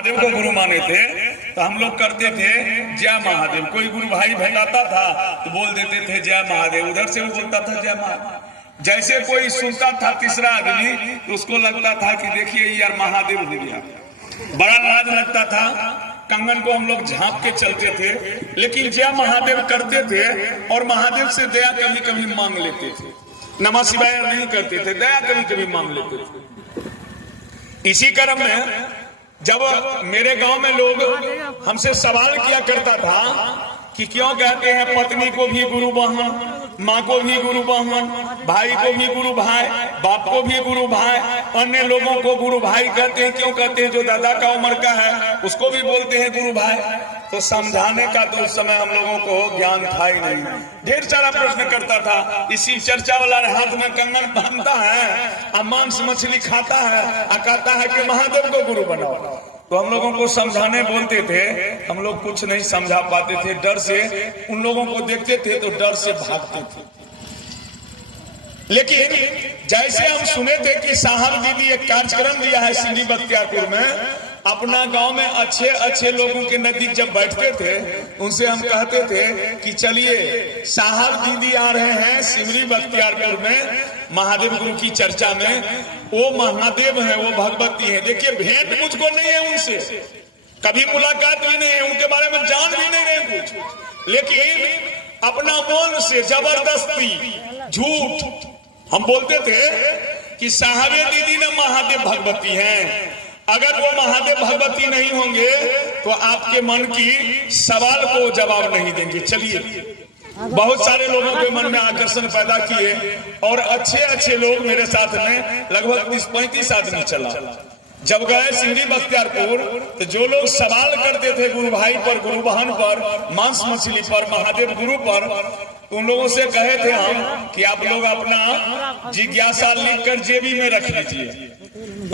महादेव को गुरु माने थे तो हम लोग करते थे जय महादेव। कोई गुरु भाई भेटाता था तो बोल देते थे जय महादेव, उधर से भी बोलता था जय महादेव। जैसे कोई सुनता था तीसरा आदमी तो उसको लगता था कि देखिए यार महादेव हो गया, बड़ा लाज लगता था। कंगन को हम लोग झांप के चलते थे, लेकिन जय महादेव करते थे और महादेव से दया कभी कभी मांग लेते थे। नमः शिवाय नहीं करते थे, दया कभी कभी मांग लेते थे। इसी क्रम में जब मेरे गांव में लोग हमसे सवाल किया करता था कि क्यों कहते हैं पत्नी को भी गुरु बहन, माँ को भी गुरु बहन, भाई को भी गुरु भाई, बाप को भी गुरु भाई, अन्य लोगों को गुरु भाई कहते हैं, क्यों कहते हैं? जो दादा का उम्र का है उसको भी बोलते हैं गुरु भाई। तो समझाने का तो उस समय हम लोगों को ज्ञान था ही नहीं। ढेर सारा प्रश्न करता था। इसी चर्चा वाला हाथ में कंगन पहनता है, मांस मछली खाता है, कहता है कि महादेव को गुरु बनाओ। तो हम लोगों को समझाने बोलते थे, हम लोग कुछ नहीं समझा पाते थे। डर से उन लोगों को देखते थे तो डर से भागते थे। लेकिन जैसे हम सुने थे कि साहब दीदी एक कार्यक्रम दिया है सिंधी बख्तियारपुर में, अपना गांव में अच्छे अच्छे लोगों के नजदीक जब बैठते थे उनसे हम कहते थे कि चलिए साहब दीदी आ रहे हैं सिमरी बख्तियारपुर में महादेव गुरु की चर्चा में। वो महादेव है, वो भगवती है। देखिए भेंट मुझको नहीं है उनसे, कभी मुलाकात भी नहीं है, उनके बारे में जान भी नहीं है कुछ, लेकिन अपना मन से जबरदस्ती झूठ हम बोलते थे कि साहबे दीदी ने महादेव भगवती हैं। अगर वो महादेव भगवती नहीं होंगे तो आपके मन की सवाल को जवाब नहीं देंगे। चलिए बहुत सारे लोगों के मन में आकर्षण पैदा किए और अच्छे अच्छे लोग मेरे साथ में लगभग 30-35 आदमी चला। जब गए सिंधी बख्तियारपुर तो जो लोग सवाल करते थे गुरु भाई पर, गुरु बहन पर, मांस मछली पर, महादेव गुरु पर, उन लोगों से कहे थे हम कि आप लोग अपना जिज्ञासा लिखकर जेबी में रख लीजिए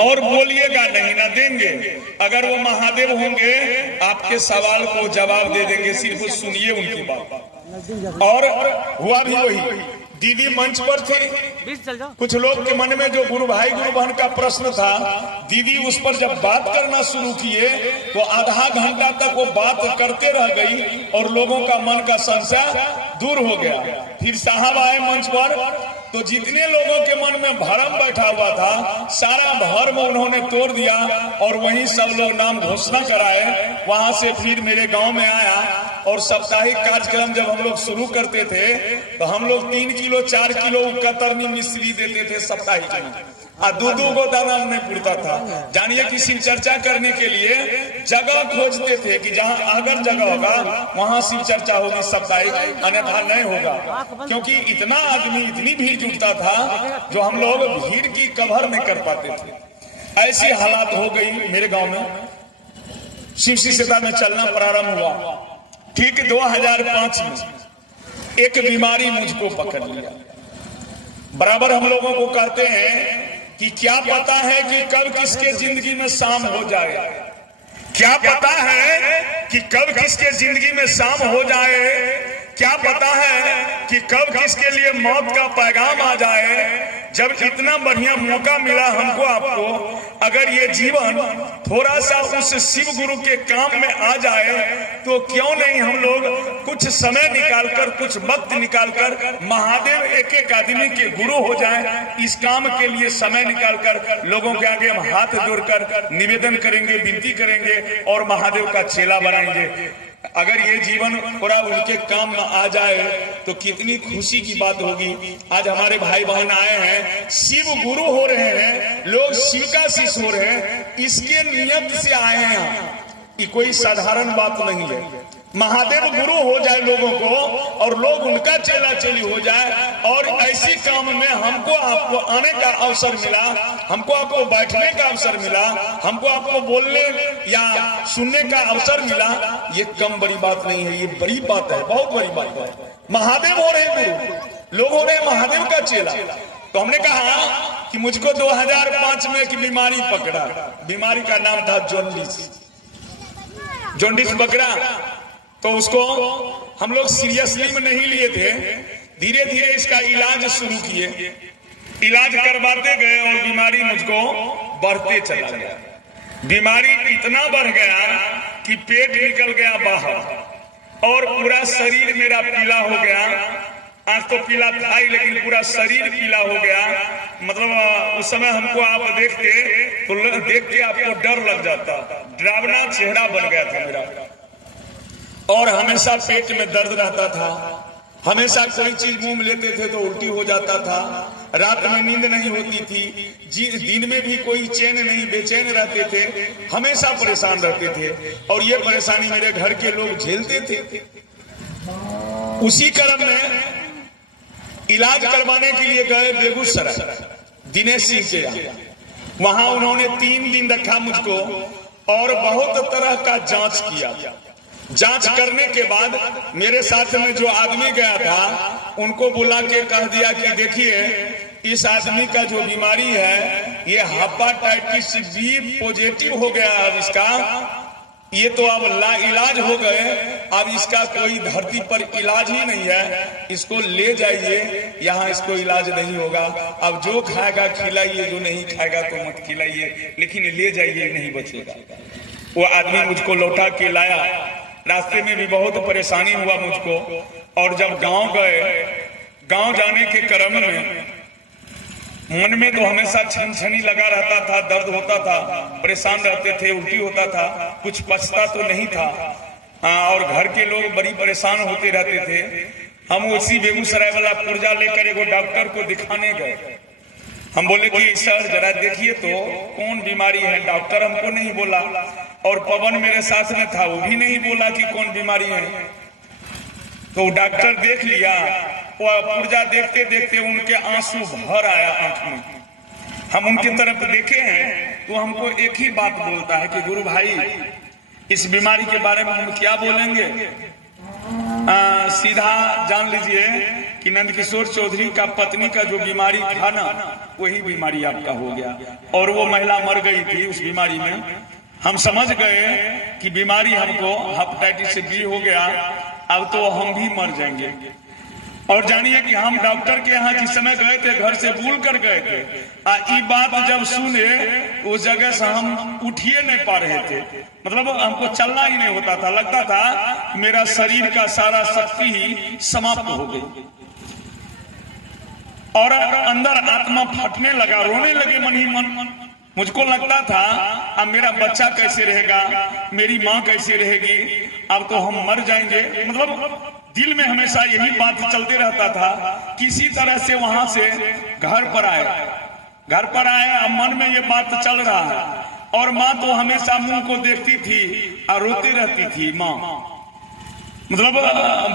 और बोलिएगा नहीं ना देंगे। अगर वो महादेव होंगे आपके सवाल को जवाब दे देंगे, सिर्फ सुनिए उनकी बात। और हुआ भी वही। दीदी मंच पर थी, कुछ लोग के मन में जो गुरु भाई गुरु बहन का प्रश्न था, दीदी उस पर जब बात करना शुरू किए तो आधा घंटा तक वो बात करते रह गई और लोगों का मन का संशय दूर हो गया। फिर साहब आए मंच पर तो जितने लोगों के मन में भरम बैठा हुआ था सारा भरम उन्होंने तोड़ दिया और वहीं सब लोग नाम घोषणा कराए। वहां से फिर मेरे गांव में आया और साप्ताहिक कार्यक्रम जब हम लोग शुरू करते थे तो हम लोग 3 किलो 4 किलो कतरनी मिश्री देते थे साप्ताहिक में, और दूधों को दाना नहीं पुरता था। जानिए किसी चर्चा करने के लिए जगह खोजते थे कि जहां अगर जगह होगा वहां शिव चर्चा होगी साप्ताहिक, अन्यथा नहीं होगा, क्योंकि इतना आदमी इतनी भीड़ जुटता था जो हम लोग भीड़ की कवर नहीं कर पाते थे। ऐसी हालात हो गई मेरे गांव में। शिव शिष्यता में चलना प्रारंभ हुआ। ठीक 2005 में एक बीमारी मुझको पकड़ लिया। बराबर हम लोगों को कहते हैं कि क्या पता है कि कब किसके जिंदगी में शाम हो जाए, क्या पता है कि कब किसके जिंदगी में शाम हो जाए, क्या पता है कि कब किसके लिए मौत का पैगाम आ जाए। जब इतना बढ़िया मौका मिला हमको आपको, अगर ये जीवन थोड़ा सा उस शिव गुरु के काम में आ जाए तो क्यों नहीं हम लोग कुछ समय निकालकर, कुछ वक्त निकालकर महादेव एक एक आदमी के गुरु हो जाएं। इस काम के लिए समय निकालकर लोगों के आगे हम हाथ जोड़कर निवेदन करेंगे, विनती करेंगे और महादेव का चेला बनाएंगे। अगर ये जीवन थोड़ा उनके काम में आ जाए तो कितनी खुशी की बात होगी। आज हमारे भाई बहन आए हैं, शिव गुरु हो रहे हैं, लोग शिव का शिष्य हो रहे हैं, इसके नियत से आए हैं। ये कोई साधारण बात नहीं है। महादेव गुरु हो जाए लोगों को और लोग उनका चेला चेली हो जाए, और ऐसी काम में हमको आपको आने का अवसर मिला, हमको आपको बैठने का अवसर मिला, हमको आपको बोलने या सुनने का अवसर मिला, ये कम बड़ी बात नहीं है, ये बड़ी बात है, बहुत बड़ी बात है। महादेव हो रहे गुरु, लोग हो रहे महादेव का चेला। तो हमने कहा कि मुझको 2005 में एक बीमारी पकड़ा। बीमारी का नाम था जॉन्डिस बकरा। तो उसको हम लोग सीरियसली में नहीं लिए थे, धीरे धीरे इसका इलाज शुरू किए। इलाज करवाते गए और बीमारी मुझको बढ़ते चला गया। बीमारी इतना बढ़ गया कि पेट निकल गया बाहर और पूरा शरीर मेरा पीला हो गया। आंख तो पीला था ही, लेकिन पूरा शरीर पीला हो गया। मतलब उस समय हमको आप देखते तो देख के आपको डर लग जाता, डरावना चेहरा बन गया था मेरा। और हमेशा पेट में दर्द रहता था, हमेशा कोई चीज मुंह में लेते थे तो उल्टी हो जाता था, रात में नींद नहीं होती थी, दिन में भी कोई चैन नहीं, बेचैन रहते थे, हमेशा परेशान रहते थे। और ये परेशानी मेरे घर के लोग झेलते थे। उसी क्रम में इलाज करवाने के लिए गए बेगूसराय दिनेश सिंह के यहाँ। वहां उन्होंने 3 दिन रखा मुझको और बहुत तरह का जांच किया। जांच करने के बाद मेरे साथ में जो आदमी गया था उनको बुला के कह दिया कि देखिए, इस आदमी का जो बीमारी है ये हेपेटाइटिस बी पॉजिटिव हो गया। अब इसका ये तो अब लाइलाज हो गए, अब इसका कोई धरती पर इलाज ही नहीं है, इसको ले जाइए, यहाँ इसको इलाज नहीं होगा। अब जो खाएगा खिलाइए, जो नहीं खाएगा तो मत खिलाइए, लेकिन ले जाइए, नहीं बचेगा। वो आदमी मुझको लौटा के लाया। रास्ते में भी बहुत परेशानी हुआ मुझको। और जब गांव गए, गांव जाने के क्रम में मन में तो हमेशा छनछनी लगा रहता था, दर्द होता था, परेशान रहते थे, उल्टी होता था, कुछ पछता तो नहीं था। और घर के लोग बड़ी परेशान होते रहते थे। हम उसी बेगूसराय वाला पुर्जा लेकर एगो डॉक्टर को दिखाने गए। हम बोले कि सर जरा देखिए तो कौन बीमारी है। डॉक्टर हमको नहीं बोला, और पवन मेरे साथ में था, वो भी नहीं बोला कि कौन बीमारी है। तो डॉक्टर देख लिया, वो पुर्जा देखते देखते उनके आंसू भर आया आंख में। हम उनकी तरफ देखे हैं तो हमको एक ही बात बोलता है कि गुरु भाई, इस बीमारी के बारे में हम क्या बोलेंगे। सीधा जान लीजिए कि नंदकिशोर चौधरी का पत्नी का जो बीमारी था ना, वही बीमारी आपका हो गया। और वो महिला मर गई थी उस बीमारी में। हम समझ गए कि बीमारी हमको हेपेटाइटिस बी हो गया, अब तो हम भी मर जाएंगे। और जानिए कि हम डॉक्टर के यहाँ जिस समय गए थे, घर से भूल कर गए थे। ये बात जब सुने उस जगह से हम उठिए नहीं पा रहे थे, मतलब हमको चलना ही नहीं होता था। लगता था मेरा शरीर का सारा शक्ति ही समाप्त हो गई और अंदर आत्मा फटने लगा, रोने लगे मन ही मन। मुझको लगता था अब मेरा बच्चा कैसे रहेगा, मेरी माँ कैसे रहेगी, अब तो हम मर जाएंगे। मतलब दिल में हमेशा यही बात चलते रहता था। किसी तरह से वहां से घर पर आए, अब मन में ये बात चल रहा है। और माँ तो हमेशा मुंह को देखती थी और रोती रहती थी माँ। मतलब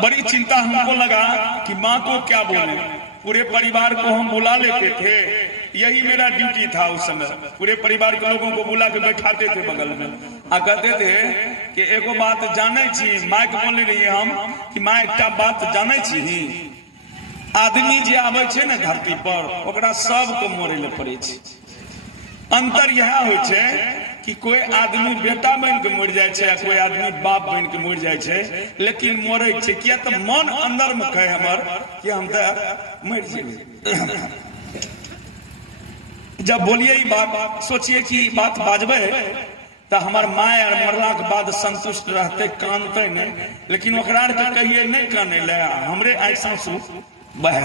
बड़ी चिंता हमको लगा कि माँ को क्या बोले। पूरे परिवार को हम बुला लेते थे, यही मेरा ड्यूटी था उस समय। पूरे परिवार के लोगों को बुला के बैठाते थे बगल में, आ कहते थे कि एगो बात जाने छी, माँ के बोले रही हम कि माँ एक बात जाने छी, आदमी जे आवे छे ने धरती पर ओकरा सबको मोरे ले पड़े छे। अंतर यह होइ छे कि कोई आदमी बेटा बन के मर जाए छे, कोई आदमी बाप बन के मर जाए छे, लेकिन मरे छे किया तो मन अंदर में कहे हमर कि हम तो मर जेबे। जब बोलिए ई बात, सोचिए कि बात बाजबे तो हमार माय और मरला के बाद संतुष्ट रहते, कानते नहीं, लेकिन ओकरा के कहिए नहीं काने ले, हमरे ऐसा सुख बह।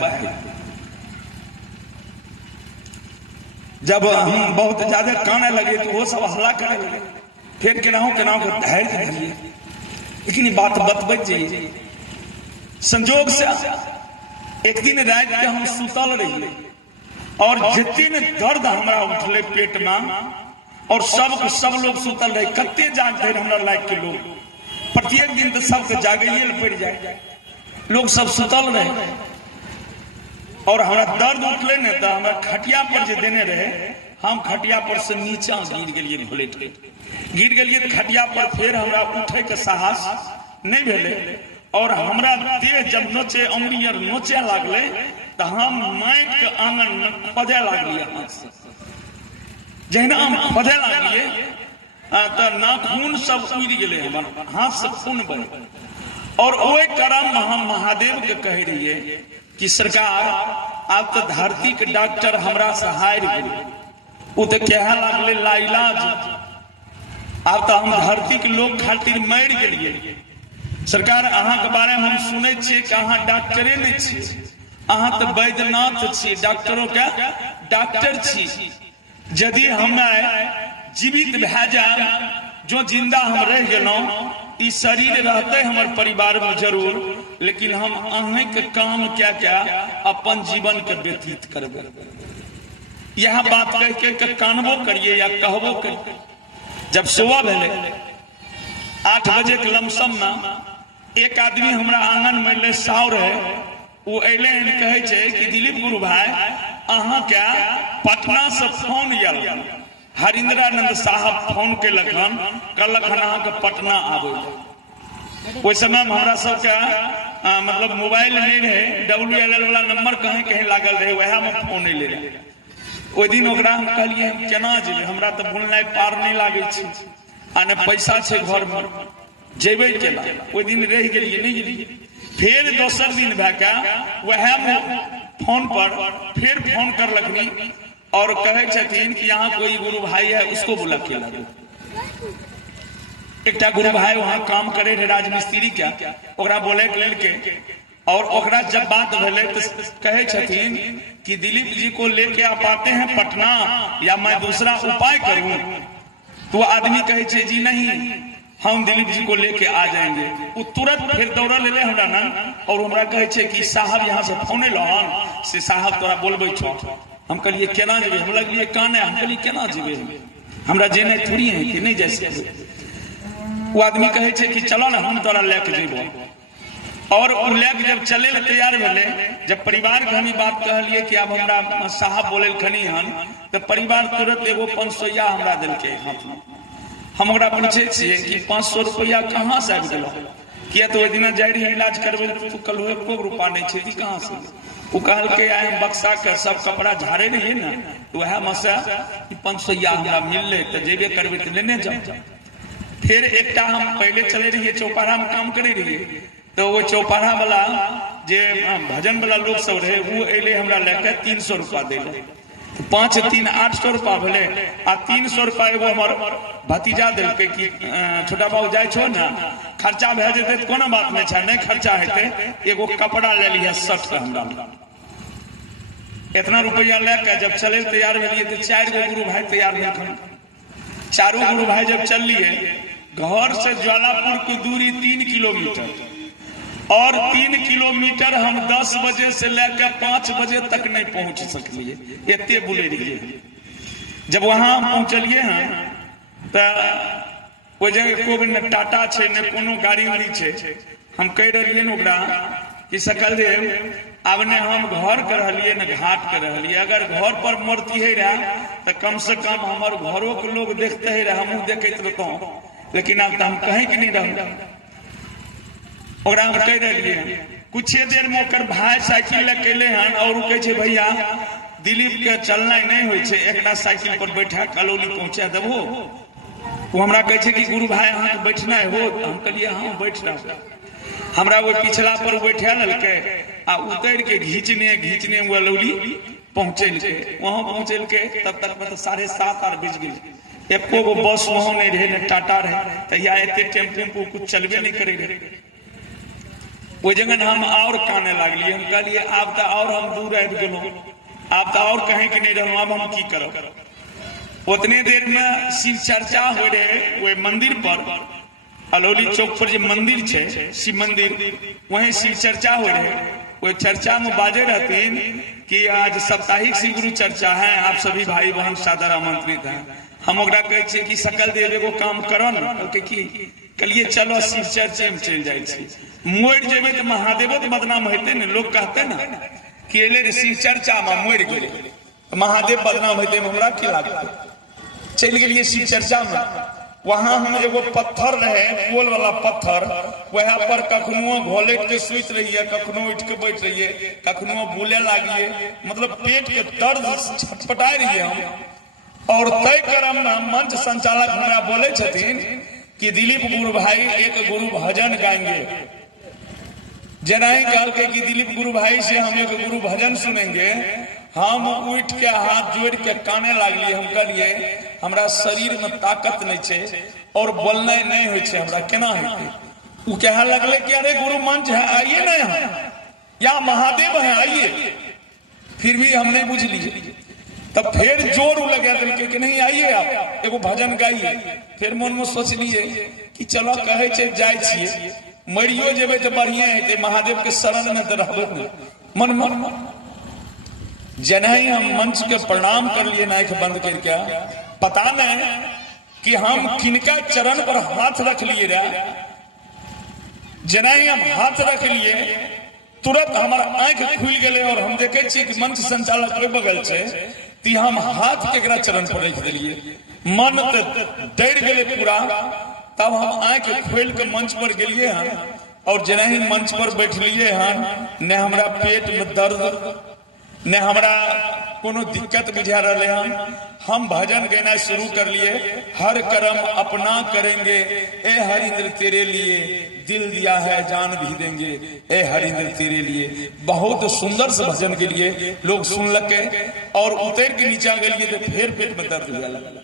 जब हम बहुत ज्यादा काने लगे तो वो सब हल्ला करे लगे, फिर केनाहू के धैर्य धरिए, लेकिन बात बतबे जाइए। संजोग से एक दिन रात के हम सुतल रहिए और जितने दर्द हमारा उठले पेट में, और सब लोग सुतल रहे। कते जागते हमरा लायक के लोग, प्रत्येक दिन तो सबके जागइए पड़ जाए, लोग सब सुतल रहे। और हमारा दर्द उठले ने तो हमारा खटिया पर जे देने रहे, हम खटिया पर से नीचा गिर गलिए, गिर गलिए तो खटिया पर फिर हमरा उठे के साहस नहीं भेले। और हमरा देह जब नोचे अमरी और नोचे लागले तो हम माइक के आंगन पदे लागलिए हाथ से। जहिना हम पदे लागलिए तो नाखून सब उड़ गए, हमर हाथ से खून बहे। और ओए क्रम हम महादेव के कह रहिए कि सरकार आप तो धरती के डॉक्टर हमरा से हार गए, वो तो कहे लागले लाइलाज आब तो हम धरती के लोग खातिर मर गेलिए। सरकार अहाँ के बारे में हम सुने छे कि अहाँ डॉक्टरे नहीं छी, अहाँ तो वैद्यनाथ छी, डॉक्टरों का डॉक्टर छी। यदि हमें जीवित भए जाए, जो जिंदा हम रह गेलौं, ई शरीर रहते हमारे परिवार में जरूर, लेकिन हम अहें के काम क्या क्या अपन जीवन के व्यतीत करबे। यह बात कह के कानबो करिए या कहबो करिए। जब सुबह भेले 8 बजे के लमसम में एक आदमी हमरा आंगन में ले साव रहे, वो अले कहे छे कि दिलीप गुरु भाई अहाँ क्या पटना से फोन आयल, हरिंद्रानंद साहब फोन के लखन कहलखन अहाँ के पटना आबे। ओहि समय में हमरा सब के मतलब मोबाइल नहीं रहे, WLL वाला नंबर कहीं कहीं लागल रहे, वह में फोन ले रहे। ओहि दिन ओकरा हम कहलिए हम केना जेबे, हमरा तो बुनलाई पार नहीं लागे छै, आ ने पैसा छै घर में, जेबे केना। ओहि दिन रह गेलिए नहीं गेलिए। फिर दोसर दिन भए के वह फोन पर फिर फोन करलखनी और कहे छथिन कि यहाँ कोई गुरु भाई है, उसको बुला के ला। एकटा गुरु भाई वहां काम करे रहे राजमिस्त्री क्या, ओकरा बोले के लेल के, और ओकरा जब बात भेले तो कहे छथिन कि दिलीप जी को लेके आप आते हैं पटना या मैं दूसरा उपाय करूं। तो आदमी कहे छे जी नहीं, हम दिलीप जी को लेके आ जाएंगे। वो तुरंत फिर दौड़ा ले हमरा ना, और हमरा कहे छे कि साहब यहाँ से फोन लहन से साहब तोरा बोलबे छो। हम कहलिए केना जेबे, हम लगलिए काने, हम कहलिए केना जेबे, हमरा जेने थोड़ी है कि नहीं जैसे। वो आदमी कहे छे कि चलो ना हम तोरा लेके जेबो, और वो लेके जब चले ले तैयार भेले, जब परिवार के हम बात कहलिए कि अब हमरा साहब बोले खनी हन, तो परिवार तुरंत एगो 500 हमरा देलके हाथ में। हम ओकरा पूछे छिए कि 500 रुपया कहाँ से आबि गेलो, किया तो ओहि दिन जाय रही इलाज करबे, तू कहलू 1 रुपया नहीं छे, कहाँ से। वो कहल के आए बक्सा के सब कपड़ा झाड़े रहिए ना, तो वह में से 500 हमरा मिलले, तो जेबे करबे तो लेने जाओ। फिर एकटा हम पहले चले रहिए चौपाढ़ा में काम करे रहिए, तो वो चौपाढ़ा वाला जे भजन वाला लोग सब रहे, वो अले हमरा लेके 300 रुपया दे, 5 3 800 रुपया भेले। आ 300 रुपया एगो हमर भतीजा दिलके कि छोटा बाबू जाय छो ना, खर्चा भे जेते तो कोनो बात नहीं छै, नहीं खर्चा हेते एगो कपड़ा ले लिया शर्ट का हमरा। इतना रुपया लेके जब चले तैयार भेलिए तो 4 गो गुरु भाई तैयार भेलखन। चारों गुरु भाई जब चल लिए, घर से ज्वालापुर की दूरी 3 किलोमीटर, और 3 किलोमीटर हम 10 बजे से लेकर 5 बजे तक नहीं पहुंच सकलिए, एते बुले रहिए। जब वहां पहुंचलिए हैं तो वो जगह को न टाटा छे न कोनो गाड़ी उड़ी छे। हम कह रहिए ओकरा कि सकल देव अब ने हम घर कर रहलिए न घाट कर रहलिए, अगर घर पर मरती है रहा तो कम से कम हमारे घरों के लोग देखते है रहा, हम देखते रहता, लेकिन अब तो हम कहीं के नहीं रह। ओकरा हम कह रहिए कुछ देर में ओकर भाई साइकिल अकेले हन, और कहे छे भैया दिलीप के चलना नहीं होय छे, एकटा साइकिल पर बैठा कलौली पहुंचा देबो। वो हमरा कहे छे कि गुरु भाई अहाँ के बैठना है हो, हम कहलिए हाँ बैठ रहा। हमरा वो पिछला पर बैठा ललके आ उतर के घींचने वो लौली पहुंचल के, वहां पहुंचल के तब तक मतलब 7:30 8 बज गए। एको गो बस वहां नहीं रहे, न टाटा रहे, तहिया एते टेम्पू कुछ चलबे नहीं करे रहे। वो जगह हम और काने लगलिए, हम कहलिए अब तो और हम दूर आबि गेलौं, अब तो और कहीं के नहीं रहूं, अब हम की करब। उतने देर में शिव चर्चा हो रहे वो मंदिर पर, अलौली चौक पर जो मंदिर छे शिव मंदिर, वहीं शिव चर्चा हो रहे। वो चर्चा में बाजे रहतीन कि आज साप्ताहिक शिव गुरु चर्चा है, आप सभी भाई बहन सादर आमंत्रित हैं। हम ओकरा कहे छे कि सकल देव एगो काम करो ना, कहलिए चलो शिव चर्चे में चल जाए, मोड़ जेबे तो महादेवो तो बदनाम होते न, लोग कहते ना कि एले शिव चर्चा में मोड़ गेले महादेव बदनाम होते, हमरा की लागत। चल गेलिए शिव चर्चा में, वहां हम एगो पत्थर रहे पोल वाला पत्थर, वह पर कखनो घोलेट के सुत रहिए, कखनो उठ के बैठ रहिए, कखनो बोले लागिए, मतलब पेट के दर्द छटपटाए रहिए हम। और तय क्रम में मंच संचालक हमरा बोले छथिन कि दिलीप गुरु भाई एक गुरु भजन गाएंगे। जना ही कहल के कि दिलीप गुरु भाई से हम एक गुरु भजन सुनेंगे। हम उठ के हाथ जोड़ के काने लागलिए, हम कहलिए हमरा शरीर में ताकत नहीं छे, और बोलना नहीं हो हमरा केना हेतै। वो कहे लगले कि अरे गुरु मंच है आइए ना यहाँ, या महादेव है आइए। फिर भी हम नहीं बुझ लिए। तब फिर जोर लगा दिल कि नहीं आइए आप एगो भजन गाइए। फिर मन में सोच लिए कि चलो कहे छे जाय छिए, मरियो जेबे तो बढ़िया है, महादेव के शरण में तो रहबे। मन मन जनही हम मंच के प्रणाम कर लिए नाइक बंद करके, पता नहीं कि हम किनका चरण पर हाथ रख लिए रहा। जनही हम हाथ रख लिए, तुरंत हमारा आंख खुल गए और हम देखे कि मंच संचालक के बगल से ती हम हाथ केकरा चरण पर रख दिलिए। मन तो डर गए पूरा। तब हम आंख खोल के मंच पर गलिए हन और जनही मंच पर बैठलिए हन, ने हमरा पेट में दर्द ने हमरा कोनो दिक्कत बुझा रहे हैं। हम भजन गाना शुरू कर लिए, हर कर्म अपना करेंगे, ए हरिंद्र तेरे लिए दिल दिया है जान भी देंगे, ए हरिंद्र तेरे लिए। बहुत सुंदर से भजन के लिए लोग सुन लगे और उतर के नीचा गए तो फिर पेट में दर्द हुआ लगा।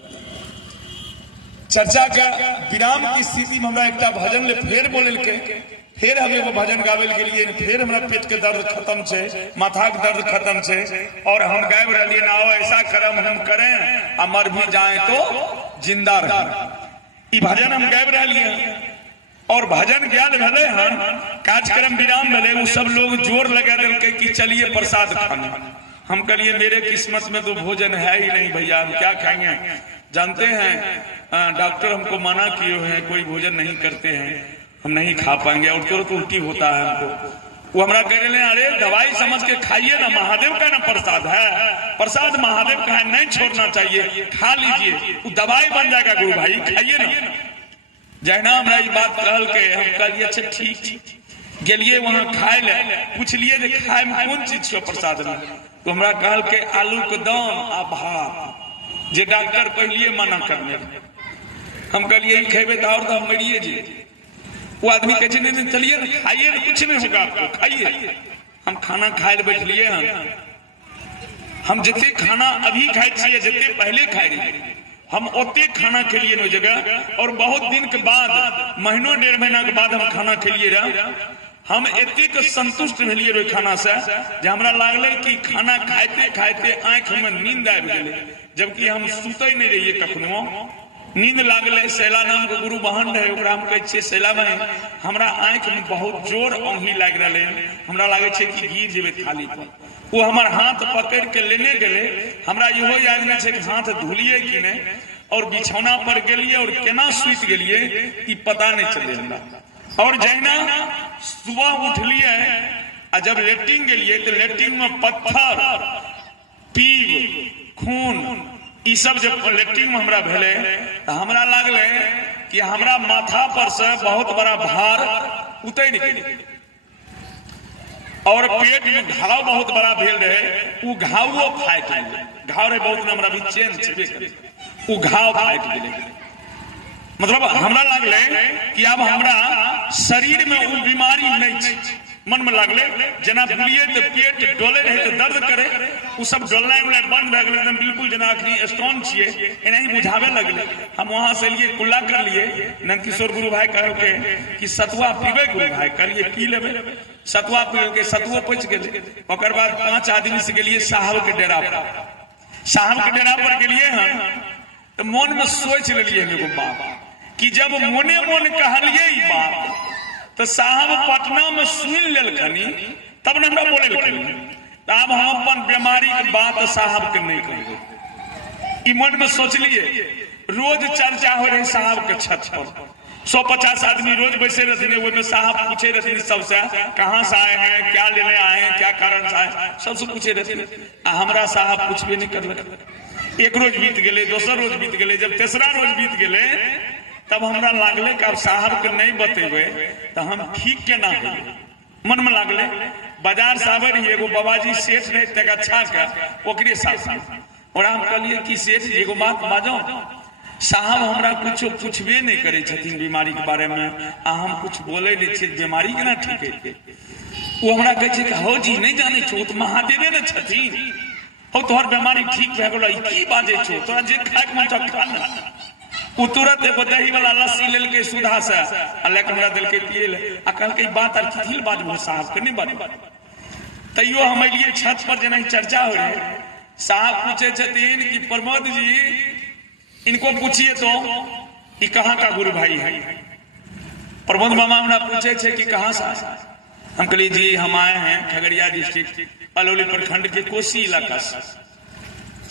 चर्चा का विराम की स्थिति में हमरा एक भजन ले फिर बोले के, फिर हम एगो भजन गावे के लिए, फिर हमरा पेट के दर्द खत्म छे, माथा के दर्द खत्म छे और हम गाय रही ना हो ऐसा कर्म हम करें अमर भी जाए तो जिंदा रहे। भजन हम गाय रही और भजन ज्ञान भले हम कार्यक्रम विराम भले वो सब लोग जोर लगा दिल कि चलिए प्रसाद खाने। हम कहिए मेरे किस्मत में तो भोजन है ही नहीं भैया, हम क्या खाएंगे। जानते हैं डॉक्टर हमको मना किए हैं, कोई भोजन नहीं करते हैं, हम नहीं खा पाएंगे और तुरंत उल्टी होता है हमको। वो हमारा कह रहे हैं अरे दवाई समझ के खाइए ना, महादेव का ना प्रसाद है, प्रसाद महादेव का है, नहीं छोड़ना चाहिए, खा लीजिए, वो दवाई बन जाएगा गुरु भाई, खाइए ना। जहना हमरा ये बात कहल के हम कहलिए अच्छा ठीक गेलिए वहां खाए ले, पूछलिए जे खाए में कौन चीज छो प्रसाद में, तो हमरा कहल के आलू के दम आ भात, जे डॉक्टर कहलिए मना करने। हम कहलिए ई खेबे तो और हम मरिए जी। वो आदमी कहते नहीं चलिए ना खाइए ना, कुछ नहीं होगा आपको, खाइए। हम खाना खाए ले बैठ लिए हम जितने खाना अभी खाए छे जितने पहले खाए रही हम ओते खाना खेलिए नो जगह। और बहुत दिन के बाद, महीनों 1.5 महीना के बाद हम खाना खेलिए रहा। हम एतेक संतुष्ट भेलिए रहे खाना से जे हमरा लागले कि खाना खाते खाते आंख में नींद आबि गेलै, जबकि हम सुतै नहीं रहिए कखनो। नींद लागले। शैला नाम के गुरु बहन रहे, ओकरा हम कहै छियै शैला बहन, हमरा आंख में बहुत जोर औंधी लाग रहले, हमरा लागे छै कि गिर जेबे थाली पर। वो हमार हाथ पकड़ के लेने गए, हमरा इहो याद नहीं है कि हाथ धुलिए कि नहीं, और बिछौना पर गेलिए और केना सुत गेलिए ई पता नहीं चले हमरा। और जहिना सुबह उठलिए आ जब लेट्रिन गेलिए तो लेट्रिन में पत्थर, पीप, खून ई सब जब लेट्रिन में हमरा भेले तो हमरा लागले कि हमरा माथा पर से बहुत बड़ा भार उतर गेलै और पेट में घाव बहुत बड़ा भेल रहे। वो घावो फाइट गेलै, घाव रहे बहुत हमरा भी चेन छेबे करे, वो घाव फाइट गेलै। मतलब हमरा लागले कि अब हमरा शरीर में वो बीमारी नहीं छै। मन में लागले जना बुलिए तो पेट डोले रहे तो दर्द करे, वो सब डोलना बंद भए गेलै एकदम बिल्कुल, जना अखनी स्टोन छिए एनाही बुझावे लगले। हम वहां से लिए कुल्ला कर लिए। नंदकिशोर गुरु भाई कहे के कि सतुआ पीबे गुरु भाई, कहलिए पी लेबे। सतुआ पी के सतुओ पच गेलै। ओकर बाद 5 आदमी से गेलिए साहब के डेरा पर। साहब के डेरा पर गेलिए हम तो मन में सोच लेलिए एगो बात कि जब मोने मन कहलिए ई बात तो साहब पटना में सुन लेलखनी, तब न हमरा बोले लखनी। अब हम अपन बीमारी के बात साहब के नहीं कहेंगे, ई मन में सोचलिए। रोज चर्चा हो रही साहब के छत पर, 150 आदमी रोज बैठे रहते, वो में साहब पूछे रहते सबसे कहाँ से आए हैं, क्या लेने आए हैं, क्या कारण से आए, सबसे पूछे रहते। हमरा साहब कुछ भी नहीं कर। एक रोज बीत गए, दोसर रोज बीत गए, जब तेसरा रोज बीत गए तब हमरा लागले कि अब साहब के नहीं बतेबे तो हम ठीक केना हो। मन में लागले बाजार से आवे रही एगो बाबाजी सेठ रहे तक अच्छा का ओकरे साथ, और हम कहलिए कि सेठ जी एगो बात बाजो, साहब हमरा कुछ पूछबे नहीं करे छथिन बीमारी के बारे में, आ हम कुछ बोले नहीं छे बीमारी केना ठीक है। वो हमरा कहे छे कि हो जी नहीं जाने छो तो महादेवे ने छथिन, हो तोहर बीमारी ठीक भए गेलो, की बाजे छो, तोरा जे खाए के मन छ खा ले। उ तुरंत एगो दही वाला लस्सी लेल के सुधा से अल्लाह हमरा दिल के पिए ले आ कहल के बात आर किथिल बात वो साहब के नहीं बात तैयो हम अलिए छत पर जना चर्चा हो रही साहब पूछे छथिन कि प्रमोद जी इनको पूछिए तो कि कहाँ का गुरु भाई है। प्रमोद मामा हमरा पूछे छे कि कहाँ से हम कहलिए जी हम आए हैं खगड़िया डिस्ट्रिक्ट अलौली प्रखंड के कोसी इलाका से।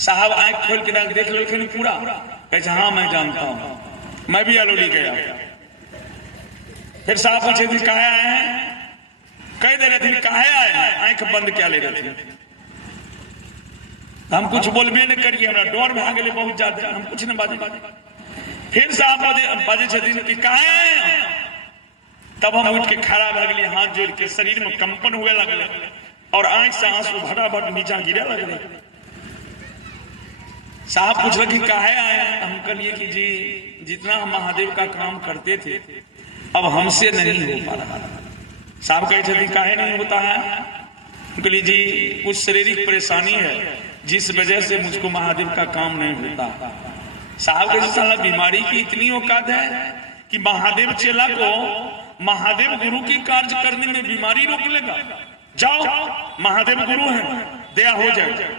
साहब आंख खोल के देख लेकिन पूरा कैसे हाँ मैं जानता हूं मैं भी अलौली गया। फिर साहब पूछे थे कहे आए हैं कह दे रहे थे कहे आए हैं आंख बंद क्या ले रहे थे हम कुछ बोलबे नहीं करिए हमरा डर भाग गए बहुत ज्यादा हम कुछ नहीं बाजे। फिर साहब बाजे छथिन कि कहे आए हैं तब हम उठ के खड़ा भग गए हाथ जोड़ के शरीर में कंपन हुए लगले और आंख से आंसू भटाभट नीचा गिरे लगले। साहब पूछ रहे काहे आए हम कहिए कि जी जितना हम महादेव का काम करते थे अब हमसे नहीं हो पा रहा। साहब कहे थे काहे नहीं होता है हम कहिए जी कुछ शारीरिक परेशानी है जिस वजह से मुझको महादेव का काम नहीं होता। साहब के साला बीमारी की इतनी औकात है कि महादेव चेला को महादेव गुरु की कार्य करने में बीमारी रोक लेगा। जाओ महादेव गुरु हैं दया हो जाए।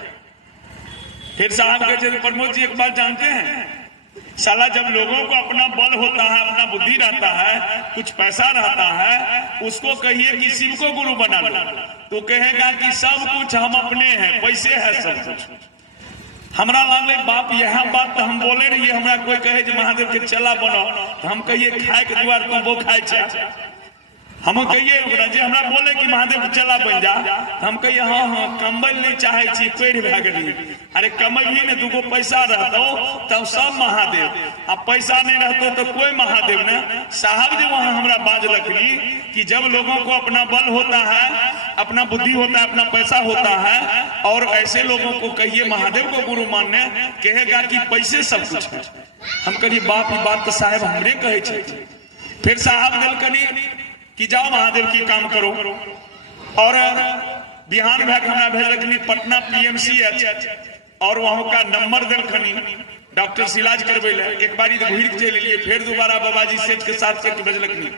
फिर साहब कहते प्रमोद जी एक बात जानते हैं साला जब लोगों को अपना बल होता है अपना बुद्धि रहता है कुछ पैसा रहता है उसको कहिए कि शिव को गुरु बना लो तो कहेगा कि सब कुछ हम अपने हैं पैसे है सब कुछ। हमरा लगे बाप यह बात तो हम बोले रही हमरा कोई कहे जो महादेव के चला बनो तो हम कहिए खाए के द्वार तो वो खाए छे हम कहिए हमरा बोले कि महादेव चला बन जा हम कहिए हाँ हाँ कमल नहीं चाहे छी पेड़ भे गई अरे कमल ही ने दूगो पैसा रहतो तब सब महादेव अब पैसा नहीं रहतो तो कोई महादेव ने। साहब जी वहां हमरा बाज रखनी कि जब लोगों को अपना बल होता है अपना बुद्धि होता है अपना पैसा होता है और ऐसे लोगों को कहिए महादेव को गुरु मानने कहेगा कि पैसे सब कुछ है। हम कहिए बाप बात तो साहब हमरे कहे छे। फिर साहब दिल कनी कि जाओ महादेव की काम करो और बिहान भैक हमरा भेजलखनी पटना PMCH और वहां का नंबर दिलखनी डॉक्टर से इलाज करवे ले एक बारी तो घूर के चले लिए फिर दोबारा बाबाजी सेठ के साथ करके भेजलखनी।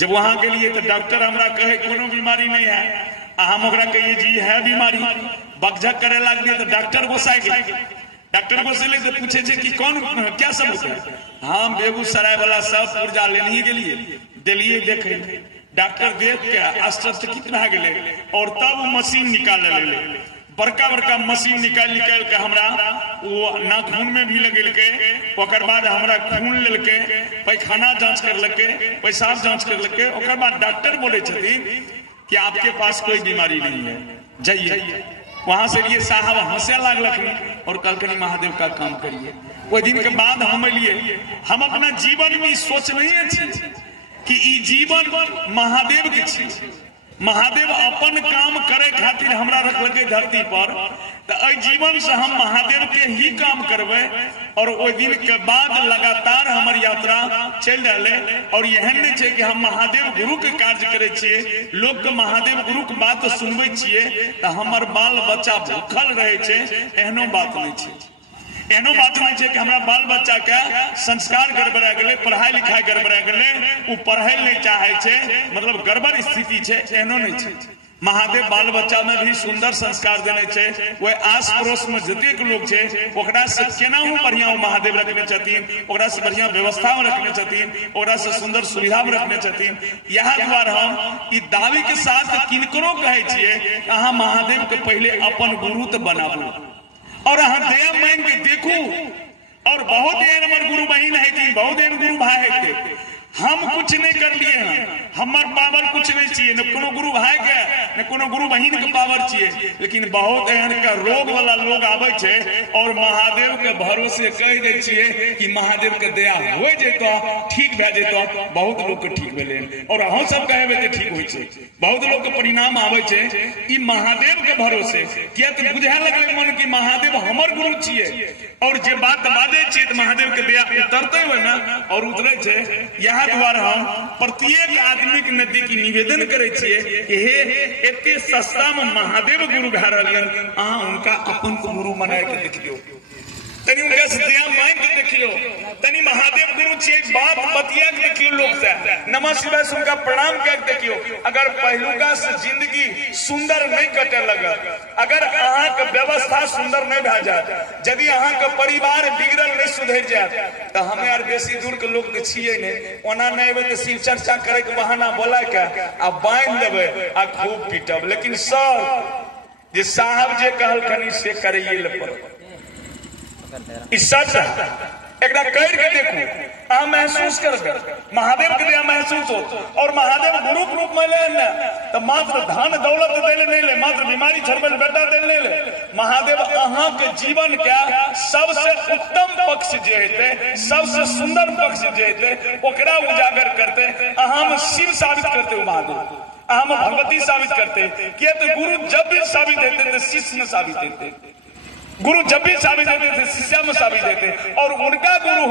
जब वहां के लिए तो डॉक्टर हमरा कहे कोनो बीमारी नहीं है हम ओकरा कहिए जी है बीमारी बकझक करे लग गए तो डॉक्टर गोसाई गए। डॉक्टर गोसाई तो पूछे छे कि कौन क्या सब है हम बेगूसराय वाला सब पुर्जा लेने के लिए दिलिए देखे डॉक्टर देख के आश्चर्यचकित रह गए और तब मशीन निकाल ले बड़का बड़का मशीन निकाल के हमरा वो नाखून में भी लगेलके ओकर बाद हमरा खून लेलके पैखाना जांच करलके पेशाब जांच करलके ओकर बाद डॉक्टर बोले छथिन कि आपके पास कोई बीमारी नहीं है जाइए। वहां से लिए साहब हंसे लागलखनी और कहलखनी महादेव का काम करिए। वो दिन के बाद हम लिए हम अपना जीवन में सोच नहीं अच्छी कि ई जीवन महादेव के छी महादेव अपन काम करे खातिर हमरा रखलके धरती पर तो ए जीवन से हम महादेव के ही काम करबे और ओइ दिन के बाद लगातार हमर यात्रा चल रहे और एहन नहीं है कि हम महादेव गुरु के कार्य करे छिए लोग के महादेव गुरु के बात सुनबे छिए तो हमर बाल बच्चा भूखल रहे छे एहनो बात नहीं है। एहनो बात नहीं है कि हमरा बाल बच्चा के संस्कार गड़बड़ा गए पढ़ाई लिखाई गड़बड़ा गए वो पढ़े नहीं चाहे छे मतलब गड़बड़ स्थिति है एहनो नहीं है। महादेव बाल बच्चा में भी सुंदर संस्कार देने छे वो आस पड़ोस में जतेक लोग छे ओकरा से केनाहू बढ़िया महादेव रखने छथिन ओकरा से बढ़िया व्यवस्था में रखने छथिन ओकरा से सुंदर सुविधा में रखने छथिन। यह द्वारा हम ई दावी के साथ किनकरो कहे छिए अहाँ महादेव के पहले अपन गुरु तो बनाबू और अहाँ दया मांग के देखू और बहुत एहन हमर गुरु बहिन है कि बहुत एहन गुरु भाई है हम कुछ नहीं कर लिए हैं हमार पावर कुछ नहीं चाहिए न कोनो गुरु भाई के न कोनो गुरु बहिन के पावर चाहिए लेकिन बहुत एहन का रोग वाला लोग आवे छे और महादेव के भरोसे कह दे छिए कि महादेव के दया हो जेतो ठीक भे जेतो बहुत लोग के ठीक भेले और हम सब कहबे त ठीक होय छे बहुत लोग के परिणाम आवे छे ई महादेव के भरोसे किया त बुझा लगले मन कि महादेव हमर गुरु छिए और जे बात बाजे छिए त महादेव के दया उतरते हुए ना और उतरे छे। यहाँ द्वारा हम प्रत्येक आदमी के नजदीक निवेदन करे छिए कि हे एते सस्ता में महादेव गुरु भे रहलियन अहाँ उनका अपन को गुरु बनाए के देखियो तनी उनका सत्या मान के देखियो, तनी महादेव गुरु जी एक बात बतिया के देखियो लोग से, नमः शिवाय से उनका प्रणाम के देखियो। अगर पहलुका से जिंदगी सुंदर नहीं कटे लगा, अगर अहाँ के व्यवस्था सुंदर नहीं भा जाए, यदि अहाँ के परिवार बिगड़ल नहीं सुधर जाए, तो हमें यार बेसी दूर के लोग के छिए नहीं, ओना नहीं हो तो शिव चर्चा करे के बहाना बोला के आ बांध देवे आ खूब पीटब। लेकिन सर जे साहब जे कहल खनी से करिए ले पर सच एक कर के देखो, आप महसूस कर महादेव के दिया महसूस हो। और महादेव गुरु के रूप में ले ना तो मात्र धन दौलत देले नहीं ले, मात्र बीमारी छड़बल बेटा देले नहीं ले। महादेव अहाँ के जीवन का सबसे उत्तम पक्ष जे हेते, सबसे सुंदर पक्ष जे हेते ओकरा उजागर करते, अहाँ शिव साबित करते हो महादेव, अहाँ भगवती साबित करते। किया तो गुरु जब भी साबित देते थे शिष्य में साबित देते, गुरु जब भी साबित देते थे शिष्य में साबित देते, और उनका गुरु